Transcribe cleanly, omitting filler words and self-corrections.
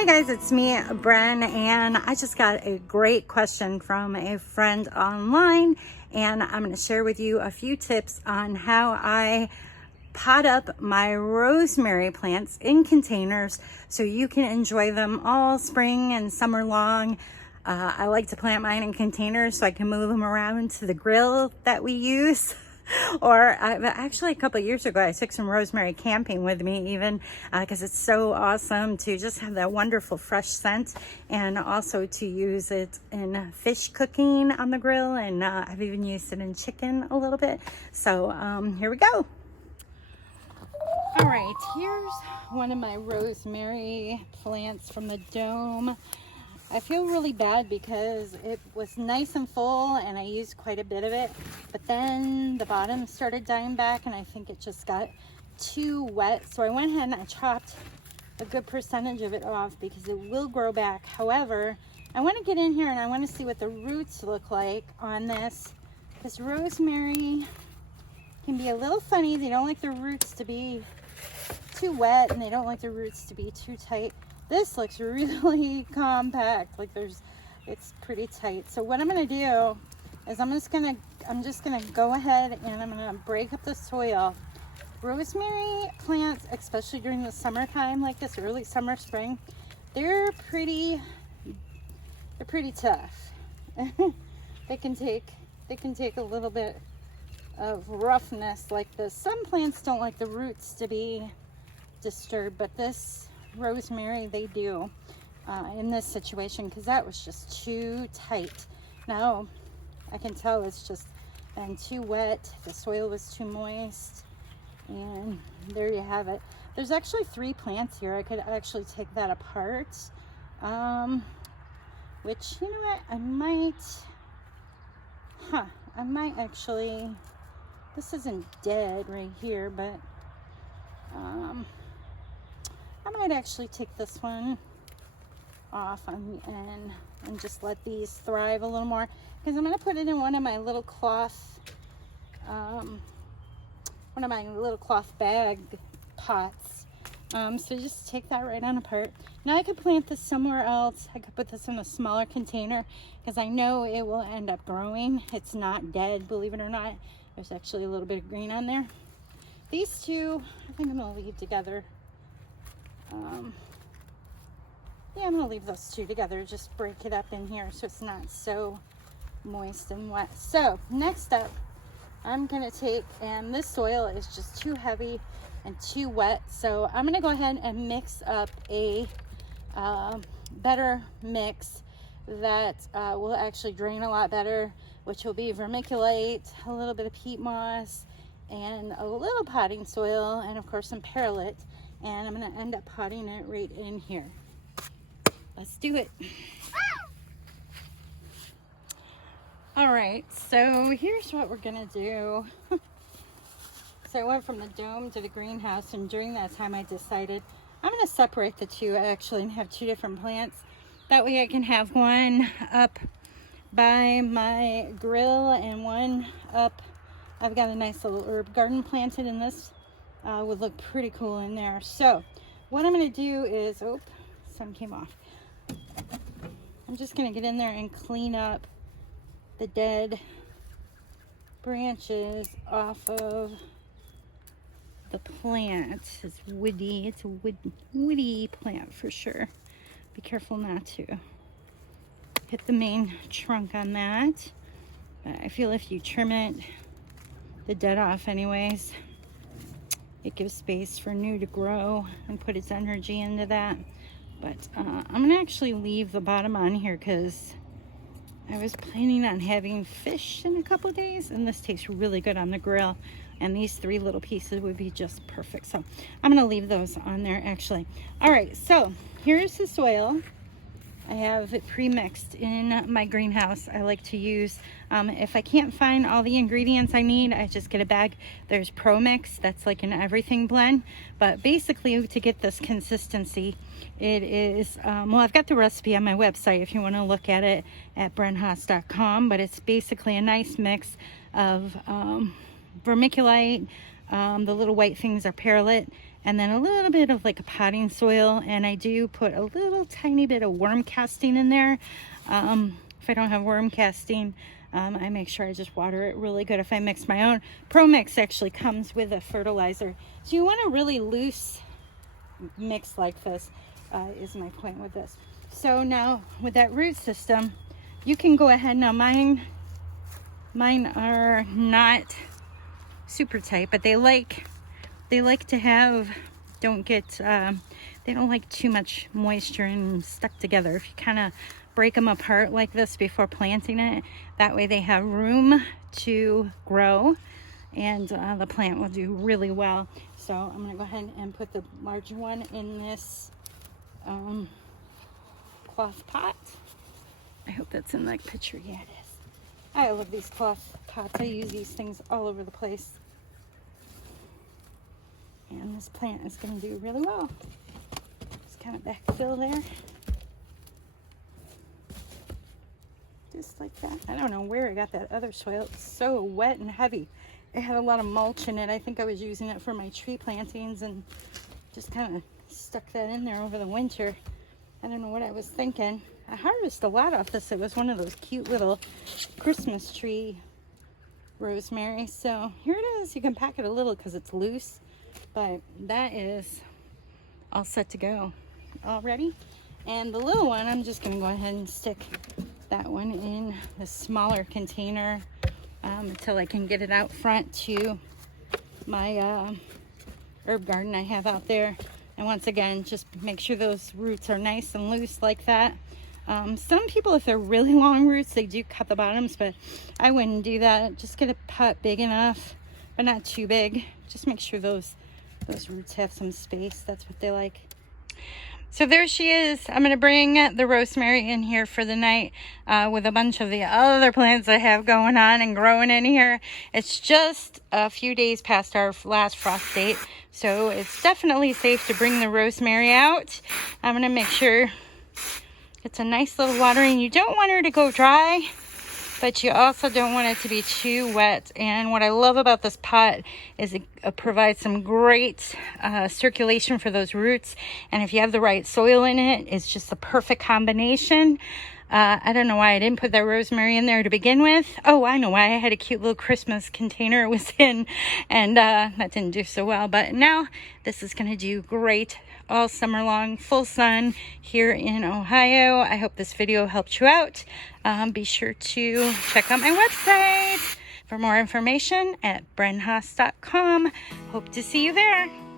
Hey guys, it's me, Bren, and I just got a great question from a friend online, and I'm going to share with you a few tips on how I pot up my rosemary plants in containers so you can enjoy them all spring and summer long. I like to plant mine in containers so I can move them around to the grill that we use. Or actually a couple of years ago, I took some rosemary camping with me even because it's so awesome to just have that wonderful fresh scent, and also to use it in fish cooking on the grill, and I've even used it in chicken a little bit. So here we go. All right, here's one of my rosemary plants from the dome. I feel really bad because it was nice and full and I used quite a bit of it, but then the bottom started dying back and I think it just got too wet. So I went ahead and I chopped a good percentage of it off because it will grow back. However, I want to get in here and I want to see what the roots look like on this. This rosemary can be a little funny. They don't like the roots to be too wet and they don't like the roots to be too tight. This looks really compact, like it's pretty tight. So what I'm gonna do is I'm just gonna go ahead and I'm gonna break up the soil. Rosemary plants, especially during the summertime like this, early summer, spring, they're pretty tough. They can take a little bit of roughness like this. Some plants don't like the roots to be disturbed, but this rosemary they do in this situation, because that was just too tight. Now I can tell it's just been too wet, the soil was too moist, and there you have it. There's actually 3 plants here. I could actually take that apart, which, you know what, I might actually, this isn't dead right here, but I might actually take this one off and just let these thrive a little more, because I'm going to put it in one of my little cloth bag pots. So just take that right on apart. Now I could plant this somewhere else. I could put this in a smaller container because I know it will end up growing. It's not dead, believe it or not. There's actually a little bit of green on there. These two, I think I'm going to leave together. Yeah, I'm gonna leave those 2 together, just break it up in here so it's not so moist and wet. So next up, I'm gonna take, and this soil is just too heavy and too wet, so I'm gonna go ahead and mix up a better mix that will actually drain a lot better, which will be vermiculite, a little bit of peat moss, and a little potting soil, and of course some perlite. And I'm going to end up potting it right in here. Let's do it. All right, so here's what we're going to do. So I went from the dome to the greenhouse, and during that time I decided I'm going to separate the 2 actually and have 2 different plants. That way I can have one up by my grill and one up. I've got a nice little herb garden planted in this. Would look pretty cool in there. So what I'm going to do is, oh, some came off. I'm just going to get in there and clean up the dead branches off of the plant. It's woody. It's a woody plant for sure. Be careful not to hit the main trunk on that. But I feel if you trim it, the dead off anyways, it gives space for new to grow and put its energy into that. But I'm going to actually leave the bottom on here because I was planning on having fish in a couple of days, and this tastes really good on the grill. And these 3 little pieces would be just perfect. So I'm going to leave those on there actually. All right, so here's the soil. I have it pre-mixed in my greenhouse. I like to use, if I can't find all the ingredients I need, I just get a bag. There's Pro Mix, that's like an everything blend. But basically, to get this consistency, it is, well, I've got the recipe on my website if you want to look at it at brenhaas.com. But it's basically a nice mix of vermiculite, the little white things are perlite, and then a little bit of like a potting soil, and I do put a little tiny bit of worm casting in there. If I don't have worm casting, I make sure I just water it really good. If I mix my own, Pro Mix actually comes with a fertilizer. So you want a really loose mix like this, is my point with this. So now with that root system, you can go ahead. Now mine are not super tight, but they like to have, they don't like too much moisture and stuck together. If you kind of break them apart like this before planting it, that way they have room to grow, and the plant will do really well. So I'm gonna go ahead and put the larger one in this cloth pot. I hope that's in the picture. Yeah, it is. I love these cloth pots. I use these things all over the place. And this plant is going to do really well. Just kind of backfill there. Just like that. I don't know where I got that other soil. It's so wet and heavy. It had a lot of mulch in it. I think I was using it for my tree plantings and just kind of stuck that in there over the winter. I don't know what I was thinking. I harvested a lot off this. It was one of those cute little Christmas tree rosemary. So here it is. You can pack it a little because it's loose. But that is all set to go already. And the little one, I'm just going to go ahead and stick that one in the smaller container until I can get it out front to my herb garden I have out there. And once again, just make sure those roots are nice and loose like that. Some people, if they're really long roots, they do cut the bottoms, but I wouldn't do that. Just get a pot big enough, but not too big. Just make sure those roots have some space. That's what they like. So there she is. I'm going to bring the rosemary in here for the night with a bunch of the other plants I have going on and growing in here. It's just a few days past our last frost date, so it's definitely safe to bring the rosemary out. I'm going to make sure it's a nice little watering. You don't want her to go dry, but you also don't want it to be too wet. And what I love about this pot is it provides some great circulation for those roots. And if you have the right soil in it, it's just the perfect combination. I don't know why I didn't put that rosemary in there to begin with. Oh, I know why. I had a cute little Christmas container it was in, and that didn't do so well. But now this is going to do great all summer long, full sun here in Ohio. I hope this video helped you out. Be sure to check out my website for more information at brenhaas.com. Hope to see you there.